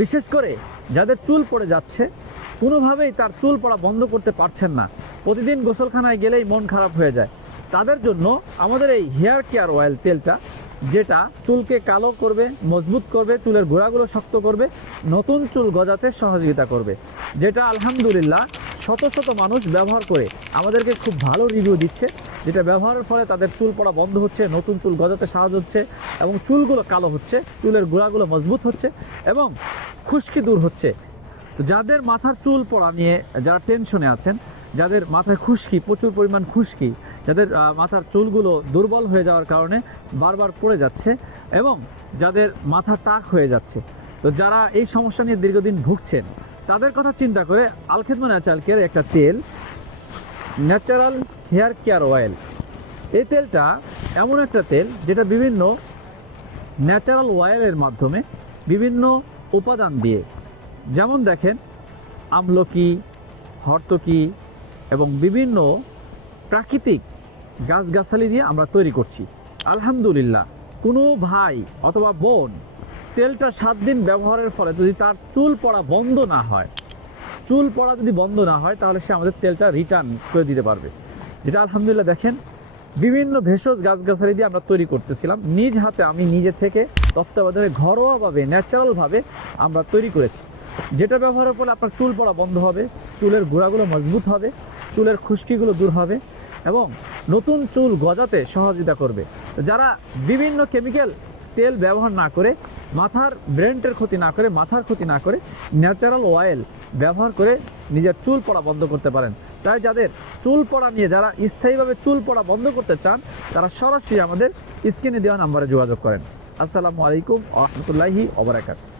বিশেষ করে যাদের চুল পড়ে যাচ্ছে, কোনোভাবেই তার চুল পড়া বন্ধ করতে পারছেন না, প্রতিদিন গোসলখানায় গেলেই মন খারাপ হয়ে যায়, তাদের জন্য আমাদের এই হেয়ার কেয়ার অয়েল তেলটা, যেটা চুলকে কালো করবে, মজবুত করবে, চুলের গোড়াগুলো শক্ত করবে, নতুন চুল গজাতে সহযোগিতা করবে, যেটা আলহামদুলিল্লাহ শত শত মানুষ ব্যবহার করে আমাদেরকে খুব ভালো রিভিউ দিচ্ছে, যেটা ব্যবহারের ফলে তাদের চুল পড়া বন্ধ হচ্ছে, নতুন চুল গজাতে সাহায্য হচ্ছে এবং চুলগুলো কালো হচ্ছে, চুলের গোড়াগুলো মজবুত হচ্ছে এবং খুশকি দূর হচ্ছে। তো যাদের মাথার চুল পড়া নিয়ে যারা টেনশনে আছেন, যাদের মাথায় খুশকি, প্রচুর পরিমাণ খুশকি, যাদের মাথার চুলগুলো দুর্বল হয়ে যাওয়ার কারণে বারবার পড়ে যাচ্ছে এবং যাদের মাথা টাক হয়ে যাচ্ছে, তো যারা এই সমস্যা নিয়ে দীর্ঘদিন ভুগছেন, তাদের কথা চিন্তা করে আল খিদমত ন্যাচারাল কেয়ার একটা তেল, ন্যাচারাল হেয়ার কেয়ার অয়েল। এই তেলটা এমন একটা তেল যেটা বিভিন্ন ন্যাচারাল অয়েলের মাধ্যমে বিভিন্ন উপাদান দিয়ে, যেমন দেখেন আমলকি, হর্তকি এবং বিভিন্ন প্রাকৃতিক গাছগাছালি দিয়ে আমরা তৈরি করছি। আলহামদুলিল্লাহ, কোনো ভাই অথবা বোন তেলটা 7 দিন ব্যবহারের ফলে যদি তার চুল পড়া বন্ধ না হয়, চুল পড়া যদি বন্ধ না হয়, তাহলে সে আমাদের তেলটা রিটার্ন করে দিতে পারবে। যেটা আলহামদুলিল্লাহ দেখেন বিভিন্ন ভেষজ গাছগাছালি দিয়ে আমরা তৈরি করতেছিলাম, নিজ হাতে আমি নিজে থেকে তত্ত্বাবধানে ঘরোয়াভাবে ন্যাচারালভাবে আমরা তৈরি করেছি, যেটা ব্যবহারের ফলে আপনার চুল পড়া বন্ধ হবে, চুলের গোড়াগুলো মজবুত হবে, চুলের খুশকিগুলো দূর হবে এবং নতুন চুল গজাতে সহযোগিতা করবে। যারা বিভিন্ন কেমিক্যাল তেল ব্যবহার না করে, মাথার ব্রেনটের ক্ষতি না করে, মাথার ক্ষতি না করে ন্যাচারাল অয়েল ব্যবহার করে নিজের চুল পড়া বন্ধ করতে পারেন। তাই যাদের চুল পড়া নিয়ে, যারা স্থায়ীভাবে চুল পড়া বন্ধ করতে চান, তারা সরাসরি আমাদের স্ক্রিনে দেওয়া নাম্বারে যোগাযোগ করেন। আসসালামু আলাইকুম ওয়া রাহমাতুল্লাহি ওয়া বারাকাতুহু।